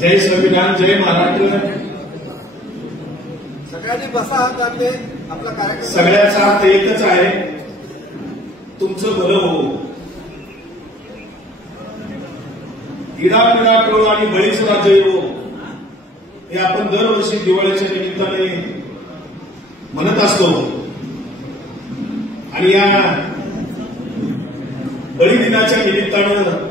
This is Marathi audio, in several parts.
जय संविधान, जय महाराष्ट्र. सगळ्यांनी बसा आपले आपला कार्यक्रम. सगळ्याचा अर्थ एकच आहे, तुमचं भलं हो. इडापिडा टोळ आणि बळीच राज्य येवो हे आपण दरवर्षी दिवाळीच्या निमित्ताने म्हणत असतो. आणि या बळी दिनाच्या निमित्तानं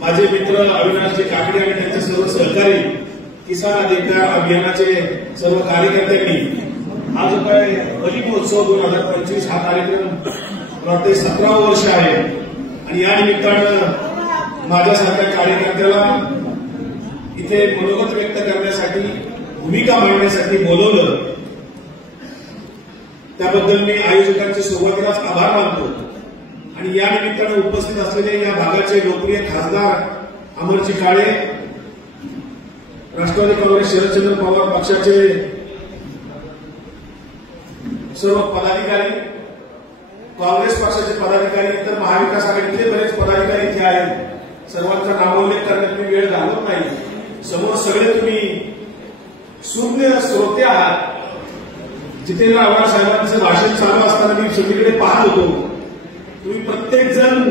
माझे मित्र अविनाशजी काकडे आणि त्यांचे सर्व सहकारी, किसान अधिकार अभियानाचे सर्व कार्यकर्त्यांनी आज काय बळी महोत्सव 2025 हा कार्यक्रम वाटते 17 वर्ष आहे. आणि या निमित्तानं माझ्यासारख्या कार्यकर्त्याला इथे मनोगत व्यक्त करण्यासाठी, भूमिका मांडण्यासाठी बोलवलं. त्याबद्दल मी आयोजकांचे सुरुवातीलाच आभार मानतो. आणि या निमित्तानं उपस्थित असलेले या भागाचे लोकप्रिय खासदार अमरजी काळे, राष्ट्रवादी काँग्रेस शरदचंद्र पवार पक्षाचे सर्व पदाधिकारी, काँग्रेस पक्षाचे पदाधिकारी, इतर महाविकास आघाडीतले बरेच पदाधिकारी इथे आहेत. सर्वांचा नामोल्लेख करण्यात मी वेळ घालवत नाही. समोर सगळे तुम्ही शून्य श्रोते आहात. जितेंद्र आव्हाड साहेबांचं भाषण चालू असताना मी सगळीकडे पाहत होतो. तुम्ही प्रत्येक जण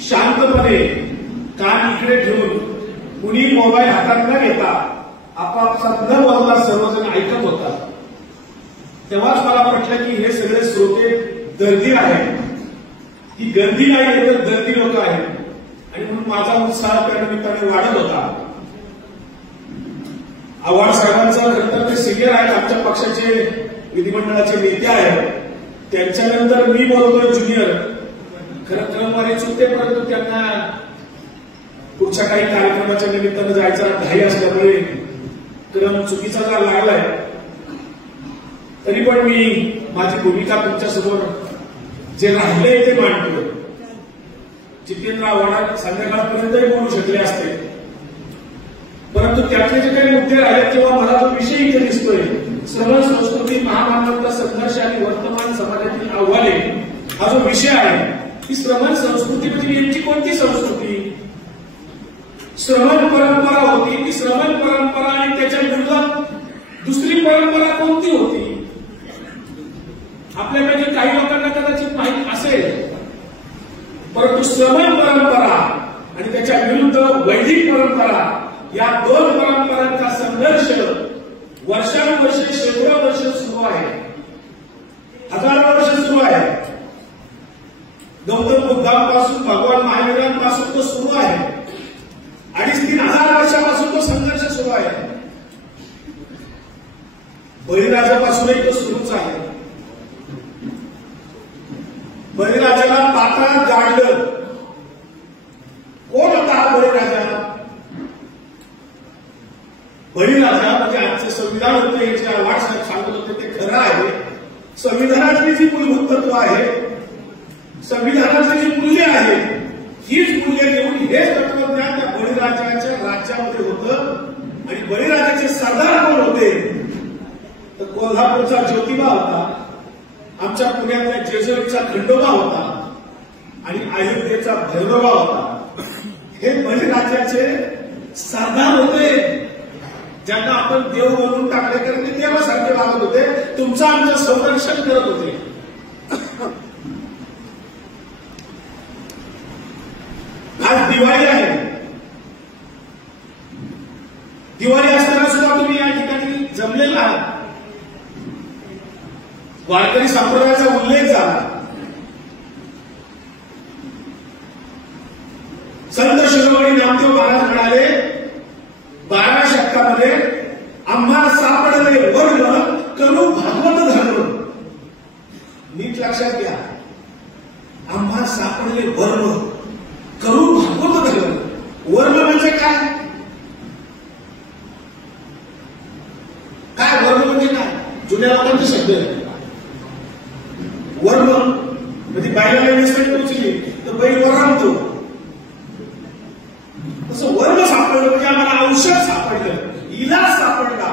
शांतपणे कान इकडे ठेवून, कुणी मोबाईल हातात न घेता, आपापसात न बोलता सर्वजण ऐकत होता. तेव्हाच मला वाटलं की हे सगळे श्रोते दर्दी आहेत. ही गर्दी नाही तर दर्दी लोक आहेत. आणि म्हणून माझा उत्साह त्या निमित्ताने वाढत होता. आव्हाड साहेबांचं खरं तर ते सिनियर आहेत, आमच्या पक्षाचे विधिमंडळाचे नेते आहेत. त्यांच्यानंतर मी बोलतोय ज्युनियर. खरं क्रमवारी चुकते, परंतु त्यांना पुढच्या काही कार्यक्रमाच्या निमित्तानं जायचा घाई असल्यामुळे क्रम चुकीचा जर लागलाय. तरी पण मी माझी भूमिका तुमच्यासमोर जे राहिले ते मांडतो. जितेंद्र आव्हाड संध्याकाळपर्यंतही बोलू शकले असते, परंतु त्यातले जे काही मुद्दे राहिले किंवा मला जो विषय इथे दिसतोय, श्रवण संस्कृती, महामानवता संघर्ष आणि वर्तमान समाजातील आव्हाने, हा जो विषय आहे, ही श्रवण संस्कृती म्हणजे नेमकी कोणती संस्कृती? श्रवण परंपरा होती, ती श्रवण परंपरा आणि त्याच्या विरोधात दुसरी परंपरा कोणती होती? आपल्यापैकी काही लोकांना कदाचित माहिती असेल, परंतु श्रवण परंपरा आणि त्याच्या विरुद्ध वैदिक परंपरा, या दोन परंपरांचा संघर्ष वर्षानुवर्षे, शेकडो वर्ष सुरू आहे, हजारो वर्ष सुरू आहे. गौतम बुद्धांपासून भगवान महावीरांपासून तो सुरू आहे. 2,500-3,000 वर्षापासून तो संघर्ष सुरू आहे. बळीराजापासूनही तो सुरूच आहे. बळीराजाला पाताळात गाडलं. कोण होता हा बळीराजा? बळीराजा म्हणजे आजचं संविधान होतं, हे जे आव्हाड साहेब सांगत होते ते खरं आहे. संविधानातली जी मूलभूत तत्व आहे, संविधानाची जी मूल्य आहे, हीच मूल्य घेऊन हे तत्वज्ञान त्या बळीराजाच्या राज्यामध्ये होतं. आणि बळीराजाचे सरदार कोण होते? तर कोल्हापूरचा ज्योतिबा होता, आमच्या पुण्यातल्या जेजुरीचा खंडोबा होता आणि अयोध्येचा भैरवबा होता. हे बळीराजाचे सरदार होते, ज्यांना आपण देव बनवून टाकले, कारण ते देवासारखे वागत होते, तुमचं आमचं संरक्षण करत होते. आज दिवाळी आहे. दिवाळी असताना सुद्धा तुम्ही या ठिकाणी जमलेला आहात. वारकरी संप्रदायाचा उल्लेख झाला. संत शिरोमणी नामदेव महाराज म्हणाले 12 शतकामध्ये, आम्हा सापडले वर्म करू भागवत धर्म. नीट लक्षात घ्या, आम्हा सापडले वर्म करू भागवत धर्म. वर्म म्हणजे काय? काय वर्म म्हणजे काय? जुन्या लोकांचे शब्द आहे. वर्म म्हणजे बायला नेसकट पोचली तर बैल वरामतो. तसं वर्म सापडलं म्हणजे आम्हाला औषध सापडलं, इलाज सापडला,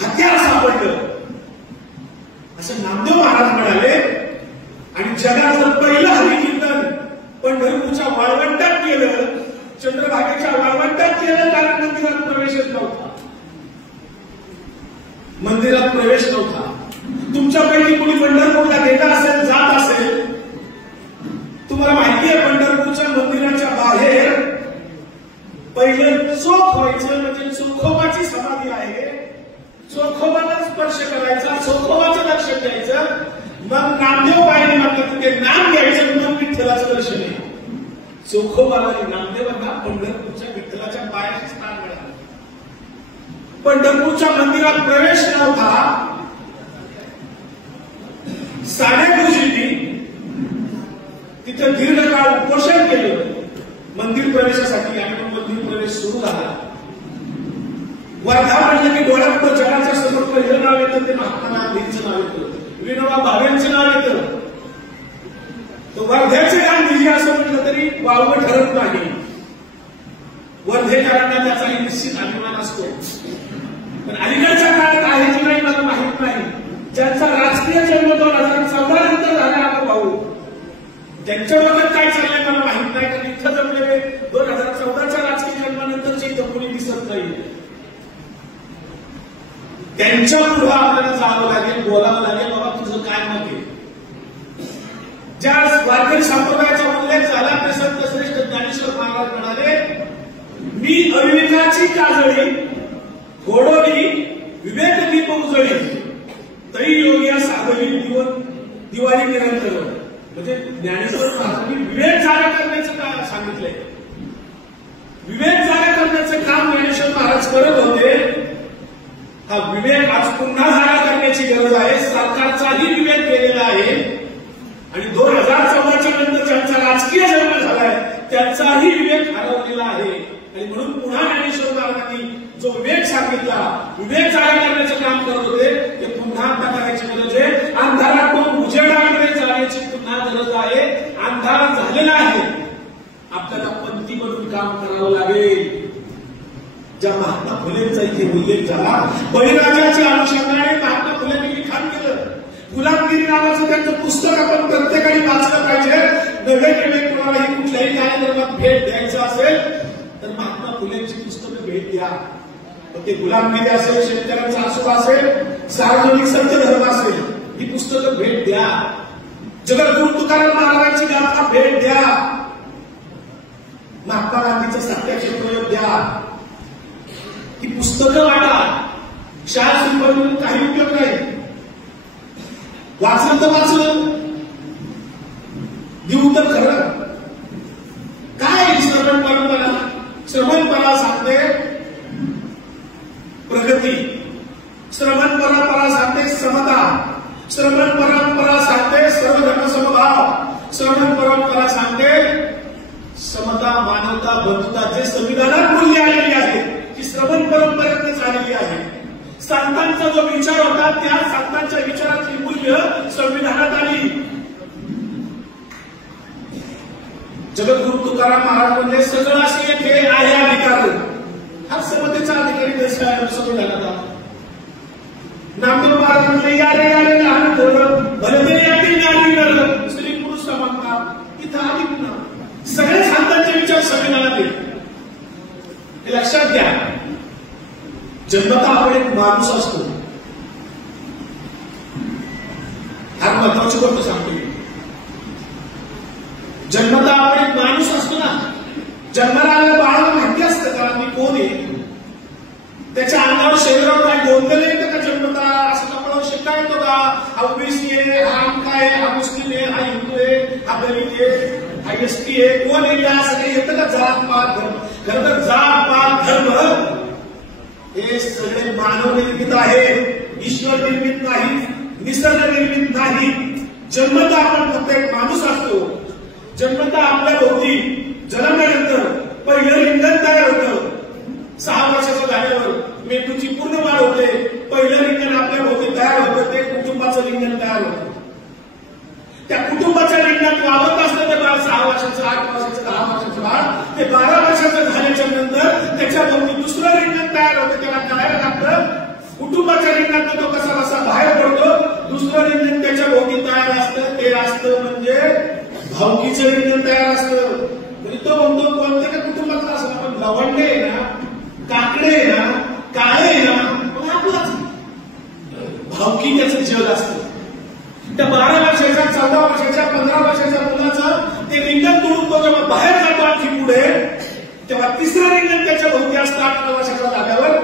हत्यार सापडलं, असं नामदेव महाराज म्हणाले. आणि जगातलं पहिलं हरिकीर्तन पंढरपूरच्या वाळवंटात केलं, चंद्रभागेच्या वाळवंटात केलं, कारण मंदिरात प्रवेशच नव्हता. मंदिरात प्रवेश नव्हता. तुमच्यापैकी कुणी पंढरपूरला गेला असेल, जात असेल, तुम्हाला माहिती आहे पंढरपूरच्या मंदिराच्या बाहेर पहिलं चोख व्हायचं म्हणजे चोखोबाची समाधी आहे. चोखोबाला स्पर्श करायचा, चोखोबाचं दर्शन घ्यायचं, मग नामदेव बाईने म्हटलं ते नाम घ्यायचं, मग विठ्ठलाचं दर्शन आहे. चोखोबाला नामदेवांना पंढरपूरच्या विठ्ठलाच्या पायाचे स्थान मिळालं. पंढरपूरच्या मंदिरात प्रवेश नव्हता. साडेगुरुजींनी तिथे दीर्घकाळ उपोषण केलं मंदिर प्रवेशासाठी, आणि मंदिर प्रवेश सुरू झाला. वर्धा म्हणलं की डोळ्यापुढे जगाच्या समोर पहिलं नाव येतं ते महात्मा गांधींचं नाव येतं, विनोबा भावेंचं नाव येतं. वर्ध्याचे गांधीजी असं म्हटलं तरी वावगं ठरत नाही. वर्धेकरांना त्याचा निश्चित अभिमान असतो. पण अलीकडच्या काळात आहे की नाही मला माहित नाही, ज्यांचा राजकीय जन्म 2014 नंतर झाला आपण भाऊ, त्यांच्या डोक्यात काय चाललंय मला माहित नाही. कारण इथं जमलेले 2014च्या राजकीय जन्मानंतरचे इथं कोणी दिसत नाही. त्यांच्या पुढे आपल्याला जावं लागेल, बोलावं लागेल, बाबा तुझं काय मत आहे. ज्या वारकरी संप्रदायाचा उल्लेख झाला ते संत श्रेष्ठ ज्ञानेश्वर महाराज म्हणाले, मी अविवेकाची काजळी घोडोली विवेक दीप उजळी तरी योग्या साधवी दिवाळी निरंतर. म्हणजे ज्ञानेश्वर महाराजांनी विवेक जागा करण्याचं काम सांगितलंय. विवेक जागा करण्याचं काम ज्ञानेश्वर महाराज करत होते. हा विवेक आज पुन्हा जागा करण्याची गरज आहे. सरकारचाही विवेक केलेला आहे आणि 2014च्या नंतर ज्यांचा राजकीय जन्म झालाय त्यांचाही विवेक हरवलेला आहे. आणि म्हणून पुन्हा ज्ञानेश्वर महाराजांनी जो विवेक सांगितला, विवेक जागा करण्याचं काम करत होते, ते पुन्हा आता करायची गरज आहे. अंधारातून उजेडाकडे जाण्याची पुन्हा गरज आहे. अंधार झालेला आहे, आपल्याला पंथी बनून काम करावं लागेल. ज्या महात्मा फुलेंचा इथे उल्लेख झाला, बळीराजाच्या अनुषंगाने महात्मा फुलेंनी लिखाण केलं. गुलामगिरी नावाचं त्यांचं पुस्तक आपण प्रत्येकाने वाचलं पाहिजे. नवे कोणालाही कुठल्याही कार्यक्रमात भेट द्यायचं असेल तर महात्मा फुलेंची पुस्तकं भेट द्या. ते गुलामगिरी असेल, शेतकऱ्यांचा आसुर असेल, सार्वजनिक संत धर्म असेल, ही पुस्तकं भेट द्या. जगद्गुरु तुकाराम महाराजांची गाथा भेट द्या. महात्मा गांधीचं सत्याग्रह प्रयोग द्या. ही पुस्तकं वाटा. शाळा सुरू काही उपयोग नाही. वाचलं तर वाचलं, देऊ तर खरं. काय श्रवण परंपरा? श्रवण परंपरा सांगते प्रगती, श्रवण परंपरा सांगते समता, श्रवण परंपरा सांगते सर्वधर्म समभाव, श्रवण परंपरा सांगते समता, मानवता, बंधुता, जे संविधानात मूल्य आलेली आहे ती श्रवण परंपरेतच आलेली आहे. संतांचा जो विचार होता त्या संतांच्या विचाराची मूल्य संविधानात आली. जगद्गुरु तुकाराम महाराज म्हणजे सगळं असे येथे आहे अधिकार. हा समतेचा अधिकारी देश आहे संविधानात. नामदेव महाराज म्हणजे यारे यारे लहान भले यातील ज्ञानी स्त्री पुरुष समानता इथं आली. पुन्हा सगळे संतांचे विचार संविधानात येईल. हे लक्षात घ्या. जन्मता आपण एक माणूस असतो. हा महत्वाची गोष्ट सांगतो. जन्मता आपण एक माणूस असतो ना. जन्माला आलेल्या बाळाला माहिती असतं का मी कोण आहे. त्याच्या अंगावर शरीरावर काय गोंधळ येतं का जन्मता? असं कपडा शिक्का येतो का? हा ओबीसी आहे, हा आमका आहे, हा मुस्लिम आहे, हा हिंदू आहे, हा दलित आहे, हा एसटी आहे, कोण आहे असं काही येतं का? जात पात धर्म. खरं तर जात पात धर्म हे सगळे मानव निर्मित आहे. ईश्वर निर्मित नाही, निसर्ग निर्मित नाही. जन्मता आपण फक्त एक माणूस असतो. जन्मता आपल्या भोवती जन्मल्यानंतर पहिलं रिंगण तयार होतं. 6 वर्षाचं झाल्यावर मेंदूची पूर्ण वाढ होते. पहिलं रिंगण आपल्या भोवती तयार होतं, ते कुटुंबाचं रिंगण तयार होतं. त्या कुटुंबाच्या रिंगणात वावरत असतं ते बाळ 6 वर्षाचं, 8 वर्षाचं, 10 वर्षाचं बाळ. ते 12 वर्षाचं झाल्याच्या नंतर त्याच्या भोवती दुसरं रिंगण तयार होतं. त्याला कळायला लागतं कुटुंबाच्या रिंगणात तो कसा कसा बाहेर पडतो. दुसरं रिंगण त्याच्या भोवती तयार असतं. ते असतं म्हणजे भावकीचं रिंगण तयार असतं. म्हणजे तो म्हणतो कोणत्या का कुटुंबातला असं पण लवंडे आहे ना, काकडे आहे ना, काळे आहे ना, पण आपलाच भावकी त्याचं जग असतं. त्या 12 वर्षाच्या 14 वर्षाच्या 15 वर्षाच्या मुलाचं ते रिंगण तोडून तो जेव्हा बाहेर जातो आणखी पुढे, तेव्हा तिसरं रिंगण त्याच्या भोवती असतं 18 वर्षाच्या झाल्यावर.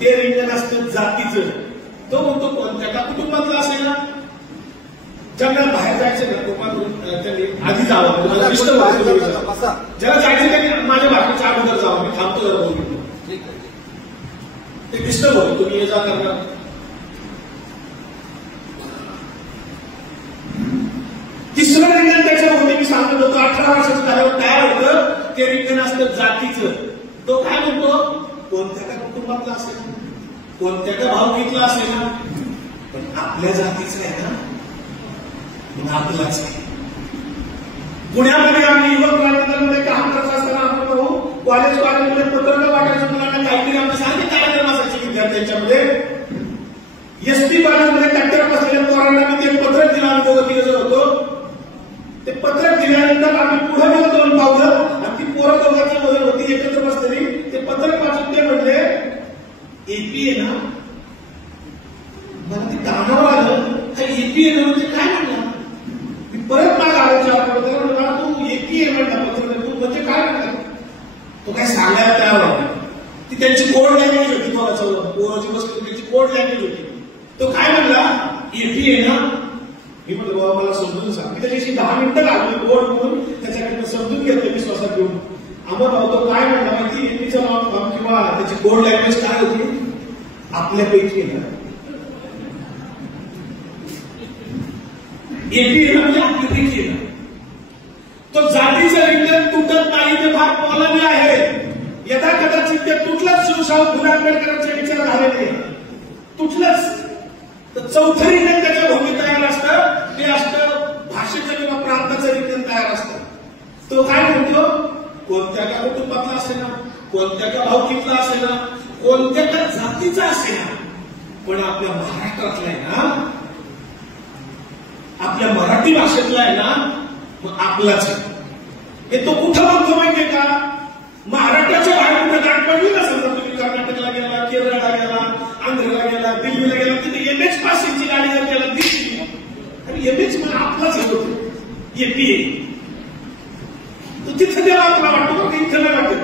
ते रिंगण असतं जातीचं. तो म्हणतो कोणत्या का कुटुंबातला असेल ना, जंगलात बाहेर जायचं ना, कुटुंबात त्यांनी आधी जावं, ज्याला जायचं त्यांनी माझ्या बाकीच्या अगोदर जावं, मी थांबतो जरा बोलतो. ते डिस्टर्ब होतं, तुम्ही ये जा करणार. तिसरं रिंगण त्याच्या भोवती मी सांगत होतो 18 वर्षाचं झाल्यावर तयार होतं. ते रिंगण असतं जातीचं. तो काय म्हणतो कोणत्या का कुटुंबातला असेल ना, कोणत्या का भावकीतला असेल ना, पण आपल्या जातीचं आहे ना, मग आपलाच आहे. पुण्यामध्ये आम्ही युवक क्रांतीमध्ये काम करत असताना आपण पाहू कॉलेजमध्ये पत्रक वाटायचं मुलांना काहीतरी आमच्या सारखे कार्यक्रम असायचे विद्यार्थ्यांच्यामध्ये. एसटी कॉलेजमध्ये ट्रॅक्टर बसलेल्या पोरांना मी ते पत्रक दिलं. आम्ही दोघं 3 जण होतो. ते पत्रक दिल्यानंतर आम्ही पुढे गेलो 2 पावलं आणि ती पोरं दोघांच्या मध्ये होती एकत्र बसलेली. ते पत्रक वाचून ते म्हणले एपी आहे ना, मला ते कानावर आलं. एपी आहे ना म्हणजे काय म्हणलं. मी परत माझा आलोचना मला तू एपी आहे म्हणला पत्रक, तू म्हणजे काय म्हणला. तो काय सांगायला तयार होता. ती त्यांची कोड लँग्वेज होती. पोराची बसली त्यांची कोड लँग्वेज होती. तो काय म्हणला एपी आहे ना. मी म्हटलं बाबा मला समजून सांग. मी त्याच्याशी 10 मिनिटं लागली कोड म्हणून त्याच्याकडनं समजून घेतलं विश्वासात घेऊन. आम्हाला तो काय म्हणला माहिती, एपीचं नाव किंवा त्याची कोड लँग्वेज काय होती, आपल्यापैकी आहे ना. एपी आहे ना म्हणजे आपल्यापैकी आहे ना. तो जातीचं रिंगण तुटत नाही, ते फार मौलानी आहे. यदा कदाचित ते तुटलंच. शिवशाहू फुले आंबेडकरांच्या विचार झालेले तुटलंच. तर चौथं रिंगण त्याच्या भोवती तयार असतं. ते असतं भाषेचं किंवा प्रांताचं रिंगण तयार असतं. तो काय म्हणतो कोणत्या का कुटुंबातला असेल ना, कोणत्या का भावकीतला असेल ना, कोणत्या का जातीचा असेल ना, पण आपल्या महाराष्ट्रातला आहे ना, आपल्या मराठी भाषेतला आहे ना, मग आपलाच आहे. हे तो कुठं म्हणतो माहितीये का, महाराष्ट्राच्या बाहेर कुठं गाठ पडली नसेल तर तुम्ही कर्नाटकला गेला, केरळला गेला, आंध्रला गेला, दिल्लीला गेला, तिथे एमएच पासिंगची गाडी जर गेला दिसली आणि एमएच म्हणजे आपलाच येतो एपीए. तो तिथं त्याला आपला वाटतो का इथं नाही वाटत.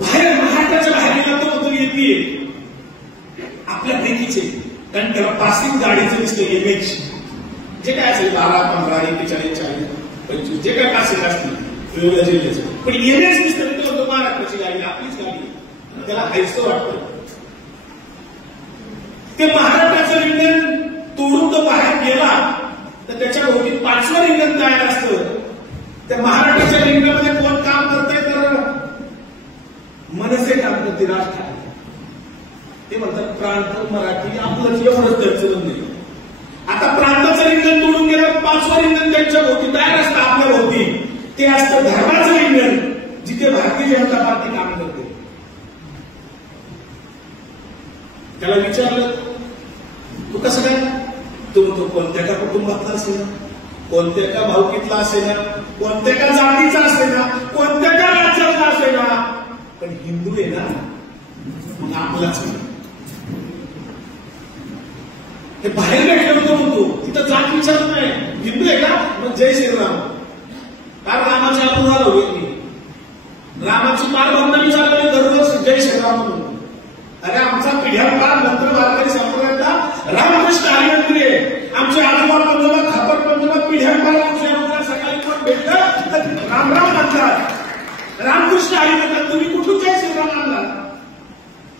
बाहेर महाराष्ट्राच्या बाहेर गेला तो म्हणतो एपीए आपल्या पैकीचे. कारण त्याला पासिंग गाडीचं दिसतं एमएच. जे काय असेल 12, 15, 41, 40, 25 जे काय पासिंग असतील वेगवेगळ्या जिल्ह्याचं, पण एमएच दिसतं तो म्हणतो महाराष्ट्राची गाडी आपलीच गाडी. त्याला हायचं वाटतं. ते महाराष्ट्राचं रिंगण तोडून तो बाहेर गेला तर त्याच्या भोवती 5वं रिंगण तयार असतं. त्या महाराष्ट्राच्या रिंगणामध्ये कोण काम करतंय तर मनसे काम करते, राज ठाकरे. ते म्हणतात प्रांत मराठी आपलंच, एवढंच त्यांचं बंद. आता प्रांताचं रिंगण तोडून गेलं 5वं रिंगण त्यांच्या भोवती तयार असतं आपल्या भोवती. ते असतं धर्माचं रिंगण, जिथे भारतीय जनता पार्टी काम करते. त्याला विचारलं तू कसं काय, तो कोणत्या का कुटुंबातला असेल ना, कोणत्या का भावकीतला असेल ना, कोणत्या का जातीचा असेल ना, कोणत्या का राज्यातला असेल ना, पण हिंदू आहे ना, मग आपलाच आहे. ते बाहेर भेटलं होतं म्हणतो, तिथं जात विचारत नाही. हिंदू आहे का, मग जय श्रीराम. कारण रामाची आपण झालो रामाची पार बंधनी चालवली दररोज जय श्रीराम म्हणून. अरे आमचा पिढ्यापार मंत्र वारकरी संप्रदायातला रामकृष्ण हरिमंत्री आहे. आमचे आजोबा पंजोबा खापर पंजोबा पिढ्यापार आमच्या सकाळी पण भेटलं तर रामराम म्हणतात, रामकृष्ण हरी म्हणतात. तुम्ही कुठून जय श्रीराम आणला.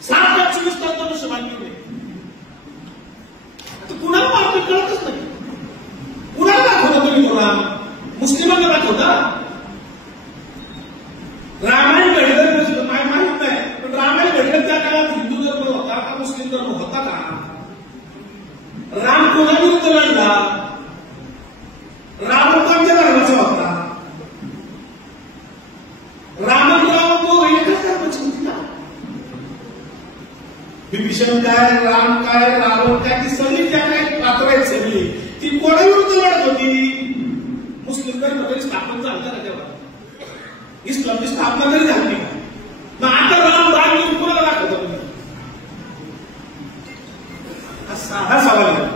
7-24 तास मनुष्य मानली नाही. कुणाला मारतो कळतच नाही. कुणाला दाखवता तुम्ही तो राम, मुस्लिमांना दाखवता. रामायण घडलं माहित नाही, पण रामायण घडलं त्या काळात हिंदू धर्म होता का मुस्लिम धर्म होता का. राम कोणाविरुद्ध लढला, राम कोणत्या धर्माचा होता. राम तो एकाच धर्माची होती ना. विभीषण काय, राम काय, रावण काय, ती सगळी त्या काय पात्र आहेत. सगळी ती इस्लामची स्थापना तरी झाली का? मग आता राम बाग कोणाला दाखवतो तुम्ही? हा साधा सवाल आहे.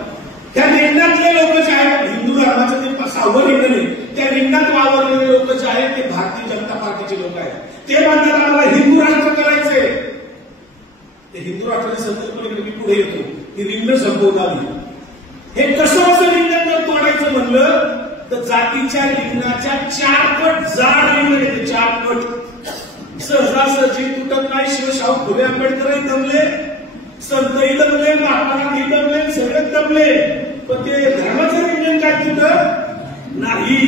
त्या रिंगणातले लोक जे आहेत, हिंदू धर्माचं ते 6वं रिंगण आहे, त्या रिंगणात वावरलेले लोक जे आहेत ते भारतीय जनता पार्टीचे लोक आहेत. ते म्हणतात आम्हाला हिंदू राष्ट्र करायचंय. ते हिंदू राष्ट्राच्या संकल्पनेकडे मी पुढे येतो. ही रिंगण संपवताली. हे कसं असं रिंगण जर तोडायचं म्हणलं तर जातीच्या रिंगणाच्या 4 पट जाड रिंगण येते. 4 पट. सहजासहजी तुटत नाही. शिवशाहू फुले आंबेडकरही दमले, संतही दमले, महात्मा गांधी दमले, सगळेच दमले, पण ते धर्माचं रिंगण काय तुटत नाही.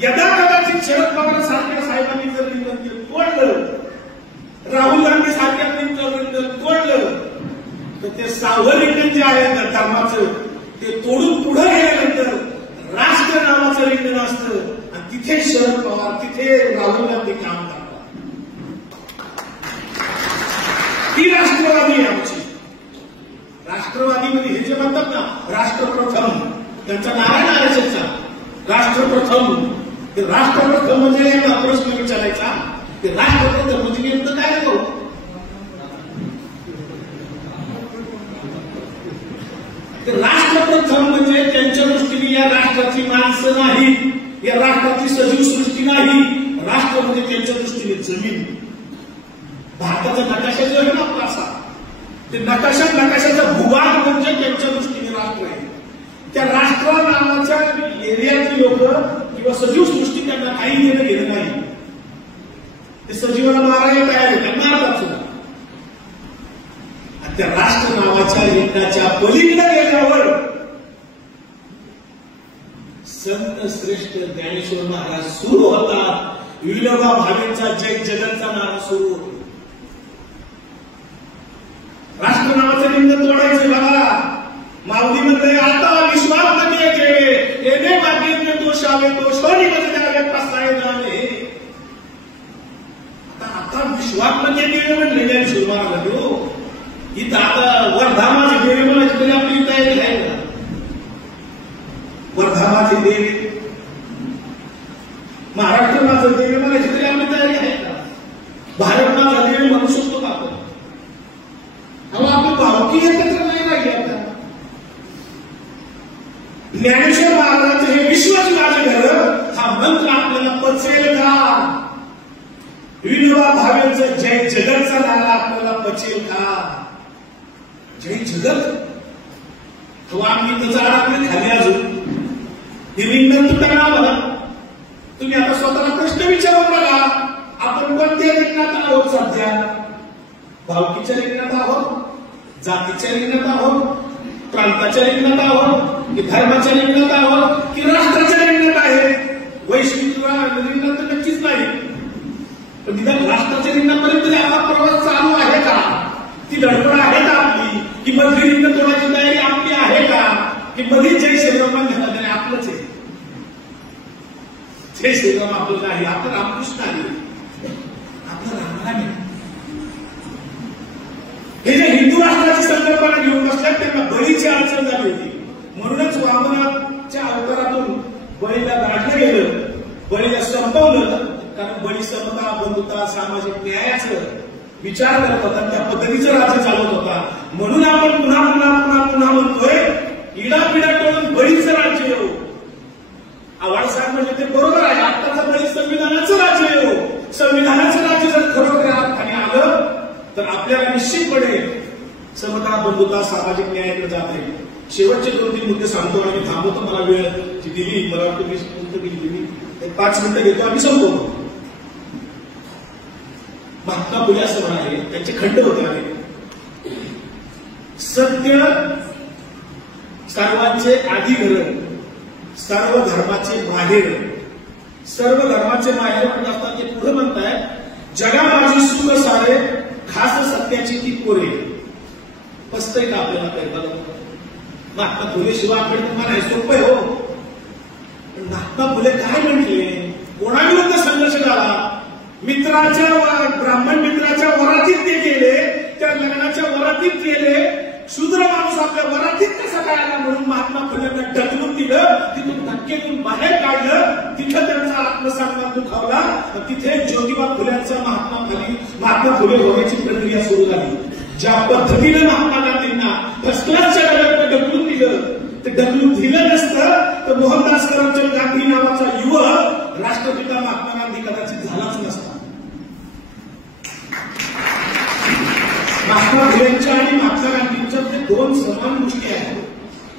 यदा कदाचित शरद पवार सारख्या साहेबांनी जर रिंगण तोडलं, राहुल गांधी सारख्यांनी जर रिंगण तोडलं, तर ते 6वं रिंगण जे आहे धर्माचं ते तोडून पुढे गेल्यानंतर राष्ट्र नावाचं रिंगण असतं आणि तिथे शरद पवार, तिथे राहुल गांधी काम करतात. ही राष्ट्रवादी आहे आमची. राष्ट्रवादीमध्ये हे जे म्हणतात ना राष्ट्रप्रथम, त्यांचा नारायण आरक्षणचा राष्ट्रप्रथम. ते राष्ट्रप्रथम म्हणजे प्रश्न विचारायचा, ते राष्ट्रप्रथम म्हणजे नेमकं काय करू? राष्ट्रप्रथम म्हणजे त्यांच्या दृष्टीने या राष्ट्राची माणसं नाही, या राष्ट्राची सजीव सृष्टी नाही. राष्ट्र म्हणजे त्यांच्या दृष्टीने जमीन. भारताचा नकाशा जो आहे ना आपला असा, ते नकाशाचा भूभाग म्हणजे त्यांच्या दृष्टीने राष्ट्र आहे. त्या राष्ट्र नावाच्या एरियातली लोक किंवा सजीव सृष्टी त्यांना काही घेणं घेणं नाही. ते सजीवाला मारायला तयार होतात, मारतात सुद्धा. त्या राष्ट्र नावाच्या रिंगणाच्या पलीकडे गेल्यावर संत श्रेष्ठ ज्ञानेश्वर महाराज सुरू होतात. विनोबा भावेंचा जय जगतचा नारा सुरू होतो. राष्ट्र नावाचं रिंगण तोडायचे बघा. माऊली म्हणले आता विश्वास मध्ये ठेवे, येणे मागे दोषावे दोषोनी मध्ये द्यावे पसाय जाणे. आता विश्वास मध्ये गेले म्हणले ज्ञानेश्वर महाराज. इथं आता वर्धा माझी देवी म्हणायची तरी आपली तयारी आहे का? वर्धा माझी देवी, महाराष्ट्र माझं देवी म्हणायची तरी आपली तयारी आहे का? भारत माझा देवी म्हणू शकतो का आपण? आपली भावकी एकत्र नाही राहिली आता. ज्ञानेश्वर महाराजांचे हे विश्वच माझे घर हा मंत्र आपल्याला पचेल का? विनोबा भावेंचं जय जगतचा नारा आपल्याला पचेल का? जय जगत तो आम्ही त्याचा आराखडे खाली अजून हे रिंगण तुटायला बघा. तुम्ही आता स्वतःला प्रश्न विचारून बघा, आपण कोणत्या रिंगणात आहोत सध्या? भावकीच्या रिंगणात आहोत, जातीच्या रिंगणात आहोत, प्रांताच्या रिंगणात आहोत, की धर्माच्या रिंगणात आहोत, की राष्ट्राच्या रिंगणात आहे? वैश्विक रिंगणात तर नक्कीच नाही, पण निदान राष्ट्राच्या रिंगणापर्यंत हा प्रवास चालू आहे का? ती धडपड आहे का आपली? की मधली रिंगण तोडायची तयारी आपली आहे का? की मध्ये जय श्रीराम म्हणण्यात आपलंच आहे? जय श्रीराम आपलं नाही, आपलं रामकृष्ण आहे, आपलं रामराम आहे. हे जे हिंदू राष्ट्राची संकल्पना घेऊन बसल्यात त्यांना बळीची अडचण झाली होती. म्हणूनच वामनाच्या अवतारातून बळीला गाठलं गेलं, बळीला संपवलं. कारण बळी समता, बंधुता, सामाजिक न्यायाचं विचार करत होता, त्या पद्धतीचं राज्य चालवत होता. म्हणून आपण पुन्हा पुन्हा पुन्हा पुन्हा म्हणतोय इडापिडा टळून बळीचं राज्य येऊ. आवाडसाहेब म्हणजे ते बरोबर आहे. आत्ताचं बळी संविधानाचं राज्य येऊ. संविधानाचं राज्य जर खरोखर खाली आलं तर आपल्याला निश्चितपणे समता, बंधुता, सामाजिक न्यायाकडे जात आहे. शेवटचे 2-3 मुद्दे सांगतो आणि थांबवतो. मला वेळ जी दिली, मला वाटतं 20 मिनिटं दिली, 5 मिनिटं घेतो आम्ही संपवतो. महात्मा फुले असं म्हणाले, त्यांचे खंड होते, सत्य सर्वांचे आधिकरण, सर्व धर्माचे माहेर. सर्व धर्माचे माहेर म्हणत असतात ते पुढे म्हणताय, जगा माझी सुख सारे, खास सत्याची ती कोरे. पसतंय का आपल्याला कळतं? महात्मा फुले शिवाय आंबेडकर म्हणाय सोपं आहे हो. पण महात्मा फुले काय म्हटले? कोणाविरुद्ध संघर्ष झाला? मित्राच्या, ब्राह्मण मित्राच्या वरातीत ते गेले, त्या लग्नाच्या वरातीत गेले. शूद्र माणूस आपल्या वरातीत कसा काय आला म्हणून महात्मा फुलेंना ढकलून दिलं, तिथून धक्के देऊन बाहेर काढलं. तिथं त्यांचा आत्मसन्मान दुखावला तर तिथे ज्योतिबा फुल्यांचा महात्मा फुले होण्याची प्रक्रिया सुरू झाली. ज्या पद्धतीने महात्मा गांधींना फर्स्ट क्लासच्या डब्यात ढकलून दिलं, ते ढकलून दिलं नसतं तर मोहनदास करमचंद गांधी नावाचा युवक राष्ट्रपिता महात्मा गांधी कदाचित झालाच नसता. महात्मा फुलेंच्या आणि महात्मा गांधींच्या ते दोन समान गोष्टी आहेत.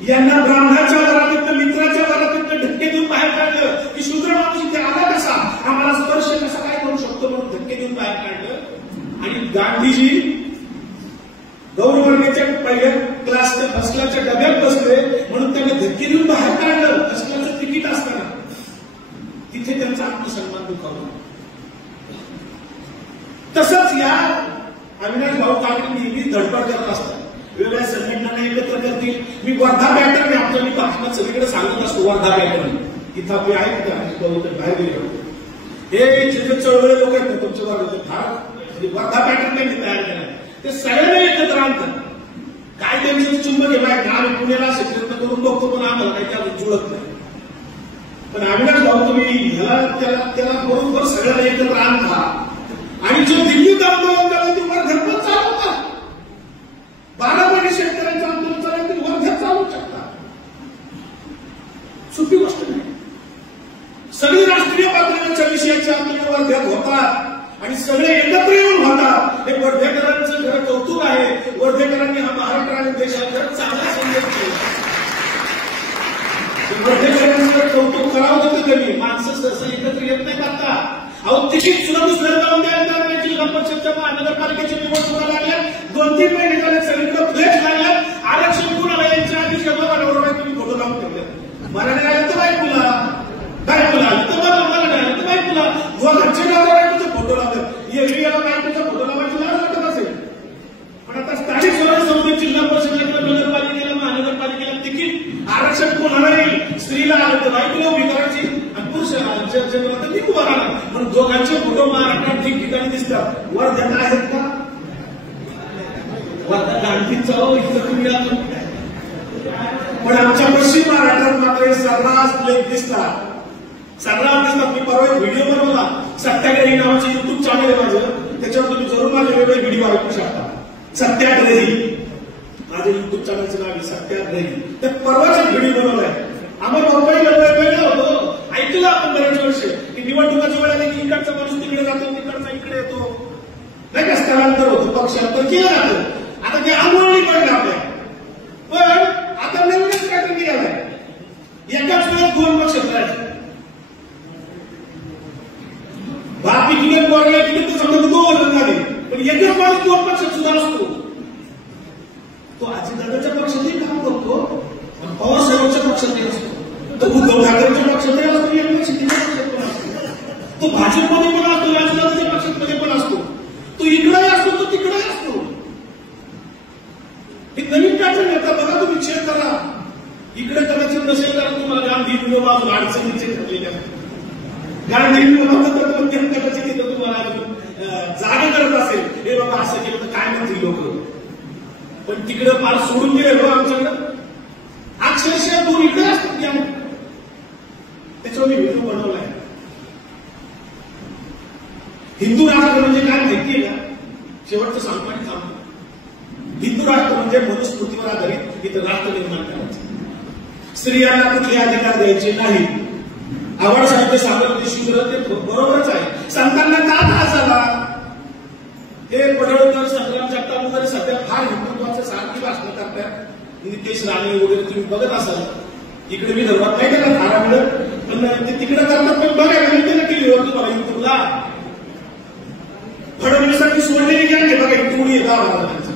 यांना ब्राह्मणाच्या घरात मित्राच्या घरात धक्के देऊन बाहेर काढलं की शूद्र माणूस इथे आला कसा, आम्हाला स्पर्श कसा काय करू शकतो म्हणून धक्के देऊन बाहेर काढलं. आणि गांधीजी गौरवर्गाच्या पहिल्या क्लासच्या फर्स्ट क्लासच्या डब्यात बसले म्हणून त्यांना धक्के देऊन बाहेर काढलं. फर्स्ट क्लासचं तिकीट असताना तिथे त्यांचा आत्मसन्मान दुखावला. तसंच या अविनाश भाऊ काकडे नेहमी धडपड करत असतात, वेगवेगळ्या संघटनांना एकत्र करतील. मी वर्धा पॅटर्न आमच्या मी भाषणात सगळीकडे सांगत असतो. वर्धा पॅटर्न इथं आपले आहेत का बाहेर गेले हे जे चळवळे लोक आहेत तुमच्या भारत वर्धा पॅटर्न त्यांनी तयार केला. ते सगळ्यांना एकत्र आणतात. काय त्यांचं चुंबक आहे माहिती, आम्ही पुण्याला प्रयत्न करून बघतो पण आम्हाला काही त्याला जुळत नाही. पण अविनाश भाऊ तुम्ही त्याला बरोबर सगळ्यांना एकत्र आणता आणि जो दिल्लीत आंदोलन त्याला ते वर्धन चालवता. 12 महिने शेतकऱ्यांचं आंदोलन चालू ते वर्धन चालवू शकता. सोपी गोष्ट नाही. सगळी राष्ट्रीय पातळीवरच्या विषयाचे आंदोलन वर्ध्यात होतात आणि सगळे एकत्र येऊन होतात. हे वर्धेकरांचं खरं कौतुक आहे. वर्धेकरांनी हा महाराष्ट्र आणि देशात खरं चांगला संदेश केला. वर्धेकरांचं कौतुक करावं होतं कमी. माणसं सहसा एकत्र येत नाहीत. आता अहो तिकीट सुद्धा दुसऱ्या जाऊन द्यायला नाही. जिल्हा परिषदच्या महानगरपालिकेच्या निवडणुका लागल्या, 2-3 महिने झाले सगळीकडे फ्लेक्स लागल्या. आरक्षण कुणाला यायच्या आधी शब्दावर तुम्ही फोटो लावून ठेवले. मला नाही आलं तर बायकोला आलं तर मला नाही आलं तर बायकोला घरचे नावावर तुझे फोटो लावले. एरवी याला बायकोचा फोटो लावायची लाज वाटत असेल. पण आता स्थानिक स्वराज्य संस्थेत जिल्हा परिषदेला नगरपालिकेला महानगरपालिकेला तिकीट आरक्षण कोणाला येईल. स्त्रीला आलं तर बायकोला उभी करायची आणि पुरुषाला तर मी उभा राहणार. म्हणून दोघांचे फोटो महाराष्ट्रात ठिकठिकाणी दिसतात. वर्ध्यात आहेत का? वर्धा गांधीचा इथं पण आमच्या पश्चिम महाराष्ट्रात मात्र सर्रास लेख दिसतात. मी परवा एक व्हिडिओ बनवला. सत्याग्रही नावाचे युट्यूब चॅनल आहे माझं, त्याच्यावर तुम्ही जरूर माझे वेगळे व्हिडिओ ऐकू शकता. सत्याग्रही माझं युट्यूब चॅनलचं नाव आहे सत्याग्रही. तर परवाच एक व्हिडिओ बनवलाय. आम्हाला मुंबईला वेळ होतो ऐकलं आपण बरेच वर्ष की निवडणुकाच्या वेळेला की इकडचा माणूस तिकडे जातो, तिकडचा इकडे येतो, नाही का स्थलांतर होतं, पक्षांतर केलं जातं. आता ते आंदोलनी पडलं आपल्या. पण आता नवीनच पॅटर्न निघालाय. एकाच वेळेत 2 पक्ष करायचे. बाप इकडे पोरला इकडे तर समजा 2 वर्ष झाले पण एकच माणूस 2 पक्षात सुद्धा असतो. तो अजितदादाच्या पक्षातही काम करतो आणि पवार साहेबांच्या पक्षातही असतो. तो उद्धव ठाकरेच्या पक्षातही असतो, पक्षात पण असतो. तो भाजपमध्ये पण असतो, राजकारणाच्या पक्षामध्ये पण असतो. तो इकडेही असतो, तो तिकडेही असतो. हे नवीन पॅटर्न येतात बघा. तुम्ही चेक करा. इकडे कदाचित नसेल तर तुम्हाला गांधी विनोबा अडचणीचे ठरलेले असतात. गांधी कदाचित तिथं तुम्हाला जागा करत असेल हे बाबा असं केलं तर काय म्हणतील लोक. पण तिकडे फार सोडून गेले बघा आमच्याकडे अक्षरशः 2 इकडे असतात. त्याच्यावर मी व्हिडिओ बनवलाय. हिंदू राष्ट्र म्हणजे काय माहितीये का? शेवटचं सांगतो आणि थांबतो. हिंदू राष्ट्र म्हणजे मनुस्मृतीवर आधारित इथं राष्ट्र निर्माण करायचं. स्त्रियांना कुठले अधिकार द्यायचे नाही. आवड साहित्य साबरमती शूद्र ते बरोबरच आहे. संतांना का त्रास झाला? हे पडळकर संग्राम जगताप वगैरे सध्या फार हिंदुत्वाचं सारखी भाषण करतात. नितेश राणे वगैरे तुम्ही बघत असाल. इकडे मी धर्मात नाही का फाराकडे पण ते तिकडे करतात. पण बघा मी त्याला केली होती तुम्हाला युट्यूबला. फडणवीसांनी सोडलेली ज्ञान बघा इकडून येतात.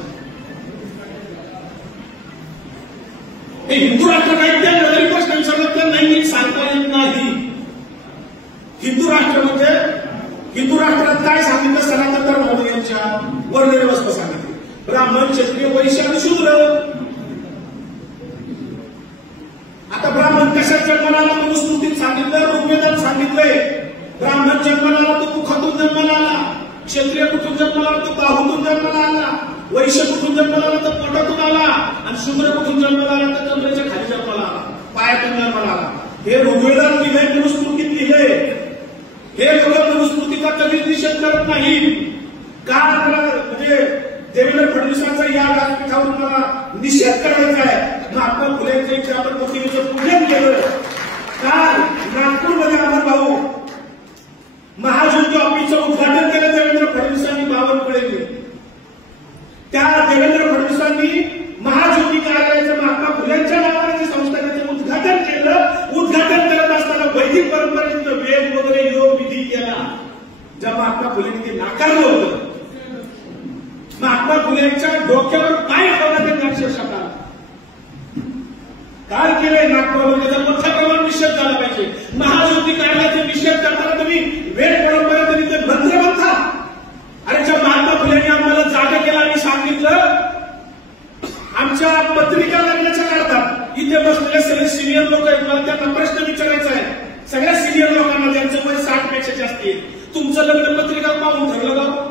हे हिंदू राष्ट्र नाही त्या नगरी प्रश्न विचारलं नाही सांगता येत नाही. हिंदू राष्ट्र म्हणजे हिंदू राष्ट्रात काय सांगितलं? सनातन धर्म यांच्या वर्णव्यवस्था सांगितली. ब्राह्मण क्षत्रिय वैश्य आणि शूद्र. आता ब्राह्मण कशात जन्माला मनुस्मृतीत सांगितलं, ऋग्वेदात सांगितलंय. ब्राह्मण जन्माला तो मुखातून जन्माला आला, क्षत्रिय कुठून जन्माला आला तो बाहूतून जन्माला आला, वैश्य कुठून जन्माला आला तर पोटातून आला आणि शूद्र कुठून जन्माला आला तर कमरेच्या खाली जन्माला आला, पायातून जन्माला आला. हे ऋग्वेदात लिहिलंय, मनुस्मृतीत लिहिलंय. हे लोक मनुस्मृती सुद्धा कधीच निषेध करत नाही. का म्हणजे देवेंद्र फडणवीसांचा या व्यासपीठावर मला निषेध करायचा आहे. महात्मा फुलेंच्या आपण प्रतिमेचं पूजन केलं. काल नागपूरमध्ये आपण भाऊ महाज्योती ऑफिसचं उद्घाटन केलं देवेंद्र फडणवीसांनी बावनकुळेंनी. त्या देवेंद्र फडणवीसांनी महाज्योती कार्यालयाचं महात्मा फुलेंच्या नावाने जे संस्थानाचं उद्घाटन केलं. उद्घाटन करत असताना वैदिक परंपरेचं वेद वगैरे योग विधी केला. ज्या महात्मा फुलेंनी ते नाकारलं होतं. महात्मा फुलेंच्या डोक्यावर काय ठेवला ते अक्षरशः काय केलंय नागपूरमध्ये त्याचा मोठ्या प्रमाणात निषेध झाला पाहिजे. महाज्योती कार्यालयाचे निषेध करताना तुम्ही वेद परंपरेचं मंत्र म्हणता. अरे ज्या महात्मा फुलेंनी आम्हाला जागा केला आणि सांगितलं आमच्या पत्रिका लग्नाच्या काढतात. इथे बसलेले सगळे सिनियर लोक आहेत. मला त्यांना प्रश्न विचारायचा आहे. सगळ्या सिनियर लोकांना ज्यांचं वय 60 पेक्षा जास्त आहे. तुमचं लग्न पत्रिका पाहून ठरलं का?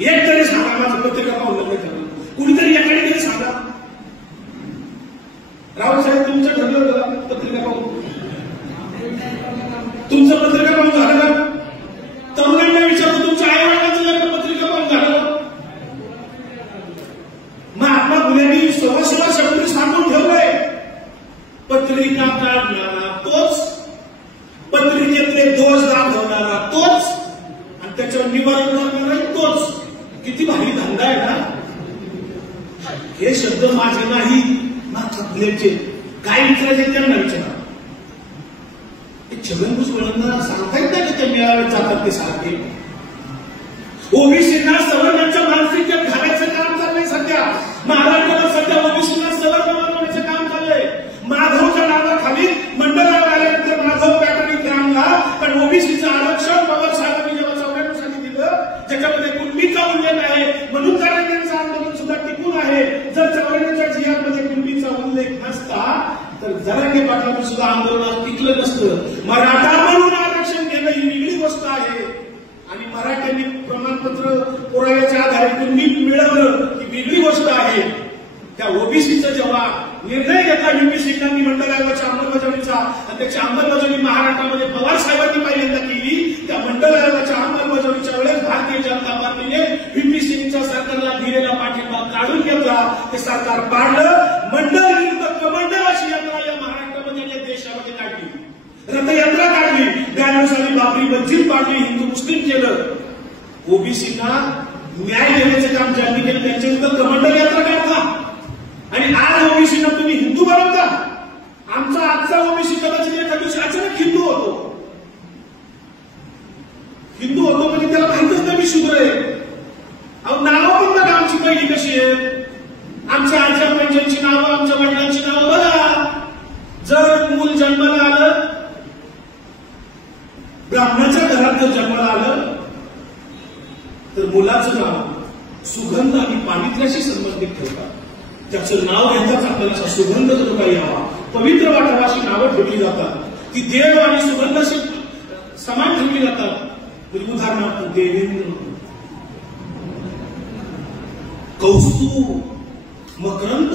एक तरी सांगा माझं पत्रिका पाहून लग्न ठरलं. कुणीतरी एकाने तरी सांगा. राहुल साहेब तुमचं ठरलं होतं पत्रिका पाहून? तुमचं पत्रिका पाहून झालं का? तरुणांना विचारतो तुमच्या आई वडिलांचं लग्न पत्रिका पाहून झालं? महात्मा फुलेंनी सव्वाशेला शब्द सांगून ठेवलंय. पत्रिका काढणारा तोच, पत्रिकेतले दोष दाखवणारा तोच आणि त्याच्यावर निवारण करणारा तोच. किती भारी धंदा आहे ना. हे शब्द माझे नाही महात्मा फुलेंचे. काय विचारायचे त्यांना विचारा. छगन भुजबळांना सांगता येत नाही का त्या मेळाव्यात जातात ते सारखे. ओबीसींना सवर्णांच्या मानसिकतेत घालायचं काम चाललंय सध्या. महाराष्ट्रात सध्या ओबीसींना सवर्ण बनवण्याचं काम चाललंय. माधवच्या नावाखाली मंडळावर आल्यानंतर माधव पॅटर्न इथे आणला. पण ओबीसीचं आरक्षण पवार साहेबांनी जेव्हा 94 साली दिलं ज्याच्यामध्ये कुणबीचा उल्लेख आहे म्हणून त्यांचं आंदोलन सुद्धा टिकून आहे. जर 94च्या जिहामध्ये कुणबीचा उल्लेख नसता तर जरांगे पाटलांनी सुद्धा आंदोलनात टिकलं नसतं. मराठा म्हणून आरक्षण घेणं ही वेगळी गोष्ट आहे आणि मराठ्यांनी प्रमाणपत्र पुराव्याच्या आधारे कुणबी मिळवलं ही वेगळी गोष्ट आहे. त्या ओबीसीचा जेव्हा निर्णय घेतला युपीसीकांनी मंडळ आयोगाच्या अंमलबजावणीचा आणि त्याची अंमलबजावणी महाराष्ट्रामध्ये पवार साहेबांनी पहिल्यांदा केली. त्या मंडळ आयोगाच्या अंमलबजावणीच्या वेळेस भारतीय जनता पार्टीने युपीसीच्या सरकारला दिलेला पाठिंबा काढून घेतला. ते सरकार पाडलं. मंडळ विरुद्ध कमंडळ अशी यात्रा या महाराष्ट्रामध्ये या देशामध्ये काढली. रथयात्रा काढली. 92 साली बाबरी मस्जिद पाडली. हिंदू मुस्लिम केलं. ओबीसींना न्याय देण्याचं काम ज्यांनी केलं त्यांच्या विरुद्ध कमंडळ यात्रा काढला आणि आज ओबीसीना तुम्ही हिंदू बनवता. आमचा आजचा ओबीसी कदाचित एका दिवशी अचानक हिंदू होतो. हिंदू होतो म्हणजे त्याला माहितच नाही मी शूद्र आहे. अहो नावं पण बघा आमची पहिली कशी आहेत. आमच्या आजच्या पंचांची नावं आमच्या वडिलांची नावं बघा. जर मूल जन्माला आलं ब्राह्मणाच्या घरात जर जन्माला आलं तर मुलाचं नाव सुगंध आणि पावित्र्याशी संबंधित ठेवतात. त्याचं नाव घेताच आपल्याला सुगंध जर काही यावा पवित्र वाटावा अशी नावं ठेवली जातात. ती देव आणि सुगंधाशी समान ठेवली जातात. उदाहरणार्थ देवेंद्र, कौस्तुभ, मकरंद,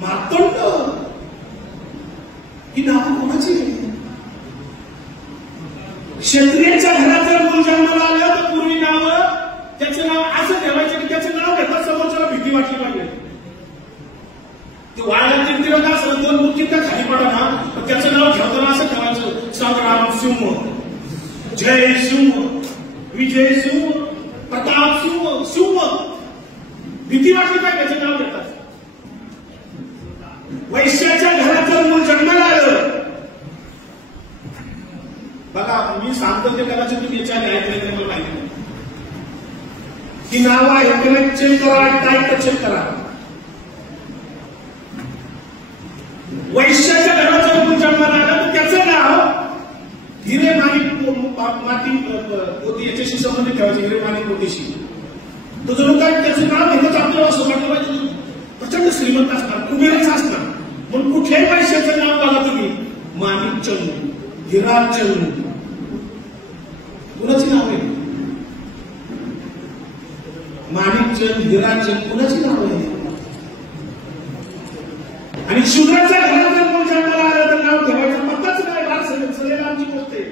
मार्तंड ही नावं कोणाची? क्षत्रियांच्या घरात जर मूल जन्माला आलं तर पूर्वी नावं त्याचं नाव असं ठेवायचं की त्याचं नाव घेतात समोरच्याला भीती वाटली पाहिजे. ते वाळ्यात तिरंगा असलं 2 मुठी त्या खाली पडा ना त्याचं नाव ठेवताना असं ठेवायचं संग्राम सिंह, जय सिंह, विजय सिंह, प्रताप सिंह, सिंह. भीती वाटली पाहिजे त्याचं नाव घेतात. वैश्याच्या घरात जर मूल जन्माला आलं बघा मी सांगतो ते कदाचित तुम्ही याच्या ऐकलं मला माहिती नाही. ती नाव आहे चेक करा टाईप चेक करा. वैश्याच्या घरात जर मूल जन्माला आलं तर त्याचं नाव हिरे माणिक माती पोती याच्याशी संबंधित ठेवायचे. हिरे माणिक पोतीशी तो जणू काय त्याचं नाव घेतच आपल्याला असं वाटलं पाहिजे. प्रचंड श्रीमंत असणार कुबेराचं असणार म्हणून कुठल्याही वैश्याचं नाव बघा तुम्ही माणिकचंद, हिराचंद कुणाची नाव आहे? माणिकचंद, हिराचंद कुणाची नाव आहे? आणि शूद्राच्या घरात जर कोण जन्माला आलं तर नाव ठेवायचं पत्ताच नाही. सगळ्याला आमची गोष्ट आहे.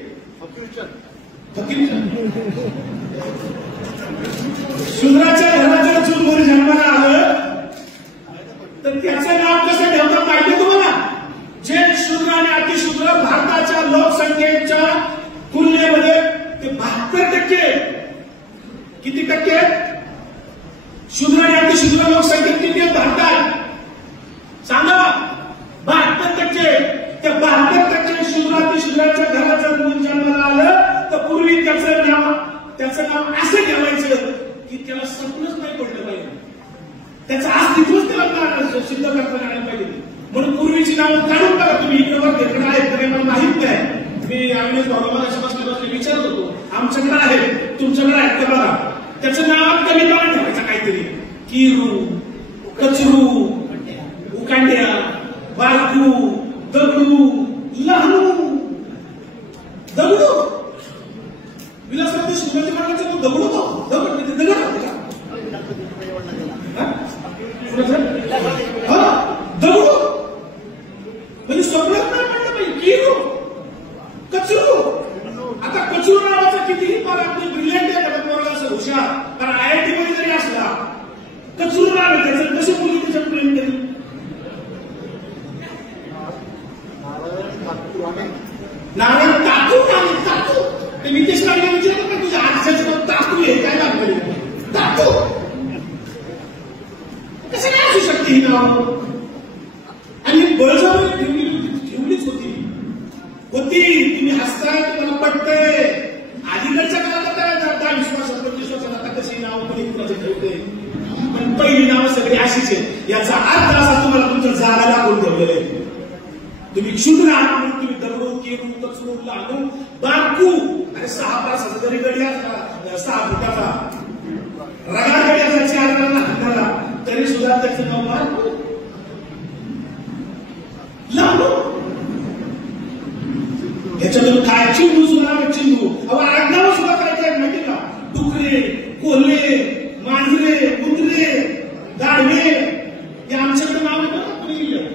काढून टाका तुम्ही. इकडं तिकडे आहेत तरी मला माहित नाही. मी अविनाश भाऊ मला बसले विचारत होतो आमच्याकडे आहे तुमच्याकडे आहेत का बघा. त्याचं नाव कमी पाणी ठेवायचं काहीतरी. किरू, कचरू, उकांड्या, बारकू, दगडू, लहानू, दगडू. विलासराव देशमुख म्हणायचं तो दगडू तो दगड दगड दगडू म्हणजे स्वप्नात नाही म्हणलं पाहिजे. किरू, कचरू. आता कचरू नावाचा कितीही पार आपली ब्रिलियंट आहे पोरगा असं हुशार कारण IIT मध्ये जरी असला कचरू नाव आहे त्याचं कसं मुली त्याच्यात प्रेम केलं. नारळ टाकू टाकू ते नितेश राणे विचारतो का तुझ्या आजच्याचं टाकू आहे काय लागलं टाकू कसं काय असू शकते ही नाव. आणि बळजबरी ठेवलीच होती तुम्ही हसताय तुम्हाला पटतंय. अलीकडच्या काळात काय विश्वास 25 वर्षात आता कशी नाव कोणी कुणाचं ठेवते पण पहिली नावं सगळी अशीच आहे. याचा अर्थ असा तुम्हाला तुमच्या जागा दाखवून ठेवलेलं आहे. तुम्ही क्षुद्र आहात म्हणून तुम्ही दगडू, केरू, कचरू, लाडू, बारकू आणि 6 तासाचा जरी गडी असला 6 फुटाचा रगाड गडी असला 4 जणांना तरी सुद्धा त्याचं नाव बारकू लाडू. ह्याच्यातून काय चिंडू सुद्धा चिंडू आडनाव सुद्धा काय माहिती का. डुकरे, कोल्हे, मांजरे, कुत्रे, गाढवे हे आमच्याकडे नाव आहे ना कोणी लिहिलं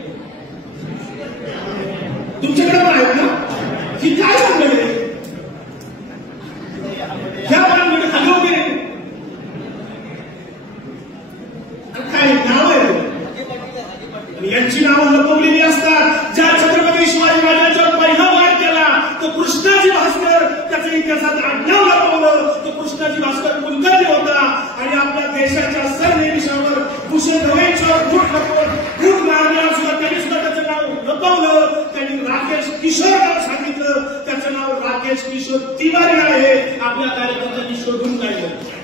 तुमच्याकडे पण आहेत ना. ही काय सांगले ह्या बाळांकडे हलवते काय नाव आहे यांची नावं लपवलेली असतात. ज्या छत्रपती शिवाजी महाराजांच्यावर पहिला वार केला तो कृष्णाजी भास्कर त्याचं इतिहासात आडनाव लपवलं. तो कृष्णाजी भास्कर कुलकर्णी होता आणि आपल्या देशाच्या सरन्यायाधीशावर भूषण गवईंच्यावर फूट मारण्यावर सुद्धा त्यांनी सुद्धा त्याचं नाव लपवलं. त्यांनी राकेश किशोर नाव सांगितलं. त्याचं नाव राकेश किशोर तिवारी आहे. आपल्या कार्यकर्त्यांनी शोधून काढलं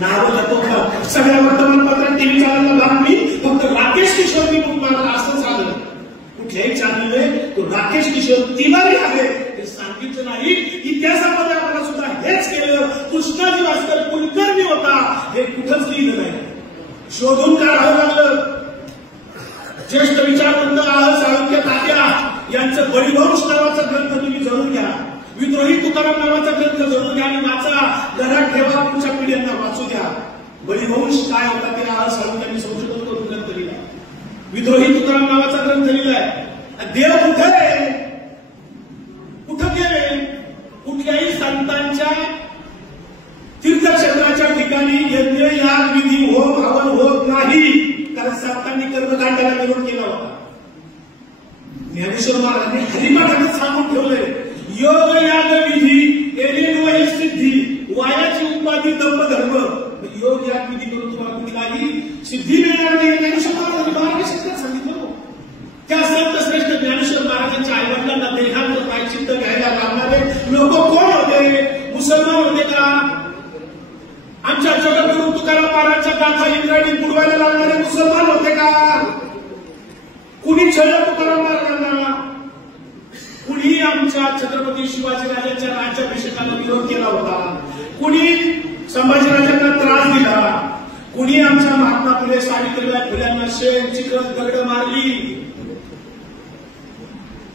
नाव लपवलं. सगळ्या वर्तमानपत्रात टीव्ही चॅनलला बातमी फक्त राकेश किशोर मी मला असं झालं कुठल्याही चॅनलने तो राकेश किशोर तिवारी आहे हे सांगितलं नाही. इतिहासामध्ये आपण सुद्धा हेच केलं. कृष्णाजी भास्कर कुलकर्णी होता हे कुठंच लिहिलं नाही. शोधून काढावं लागलं. ज्येष्ठ विचारवंत साळुंखे तात्या यांचं बळीवंश नावाचा ग्रंथ तुम्ही जरूर घ्या. विद्रोही तुकाराम नावाचा ग्रंथ जरूर घ्या आणि वाचा. घरात ठेवा तुमच्या पिढ्यांना वाचू द्या. बळीवंश काय होता ते साळुंख्यांनी संशोधन करून ग्रंथ लिहिला. विद्रोही तुकाराम नावाचा ग्रंथ लिहिलाय. देव कुठे कुठं गेले. कुठल्याही संतांच्या तीर्थक्षेत्राच्या ठिकाणी यज्ञ याग विधी होम हवन होत नाही कारण संतांनी कर्मकांडाला विरोध केला होता. ज्ञानेश्वर महाराजांनी हरिपाठात सांगून ठेवलंय योग याग विधी एरेन सिद्धी वायाची उपाधी दंभ धर्म. योग याग विधी करून तुम्हाला कुठलाही सिद्धी मिळणार नाही. ज्ञानेश्वर महाराजांनी 12व्या शतकात सांगितलं. त्या संत श्रेष्ठ ज्ञानेश्वर महाराजांच्या आईवडिलांना देहांत प्रायश्चित्त घ्यायला लागणारे लोक कोण होते. मुसलमान होते का. आमच्या जगद्गुरु तुकाराम महाराजांच्या गाथा इंद्रायणी बुडवायला लागणारे मुसलमान होते का. कुणी छळलं तुकाराम महाराजांना. कुणी आमच्या छत्रपती शिवाजीराजांच्या राज्याभिषेकाला विरोध केला होता. कुणी संभाजीराजांना त्रास दिला. कुणी आमच्या महात्मा फुले सावित्रीबाई फुल्यांना शेण चिखल दगड मारली.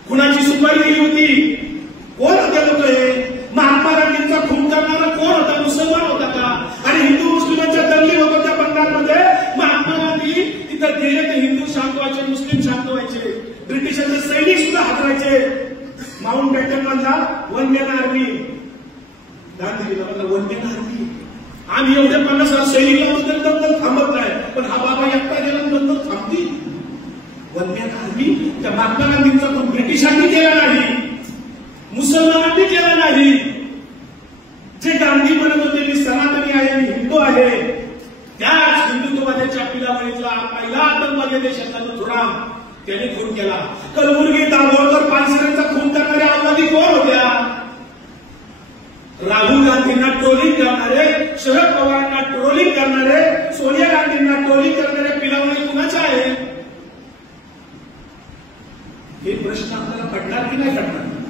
कुणाची सुपारी दिली होती. कोण होते लोक हे. महात्मा गांधींचा खून करणारा कोण होता. मुसलमान होता का. आणि हिंदू मुस्लिमांच्या दंगली होत होत्या बंगालमध्ये. महात्मा गांधी तिथं गेले तर हिंदू शांत व्हायचे मुस्लिम शांत व्हायचे. ब्रिटिशांचे सैनिक सुद्धा हातरायचे. माउंट बॅटन मधला 1 मॅन आर्मी गांधीजीला म्हणला 1 मॅन आर्मी. आम्ही एवढे 50,000 सैनिक लावतो तरी दंगल थांबत नाही पण हा बाबा एकटा गेला दंगल थांबती. 1 मॅन आर्मी. त्या महात्मा गांधींचा पण ब्रिटिशांनी केला नाही मुसलमानांनी केला नाही. जे गांधी म्हणत होते मी सनातनी आहे मी हिंदू आहे त्याच हिंदुत्ववाद्याच्या पिलावळीतला पहिला आतंकवादी देशातला जोराम त्याने खून केला. कलबुर्गी दाभोळकर पानसरेंचा खून करणाऱ्या अववादी कोण होत्या. राहुल गांधींना ट्रोलिंग करणारे शरद पवारांना ट्रोलिंग करणारे सोनिया गांधींना ट्रोलिंग करणारे पिलावळी कुणाच्या आहे. हे प्रश्न आपल्याला पडणार की नाही पडणार?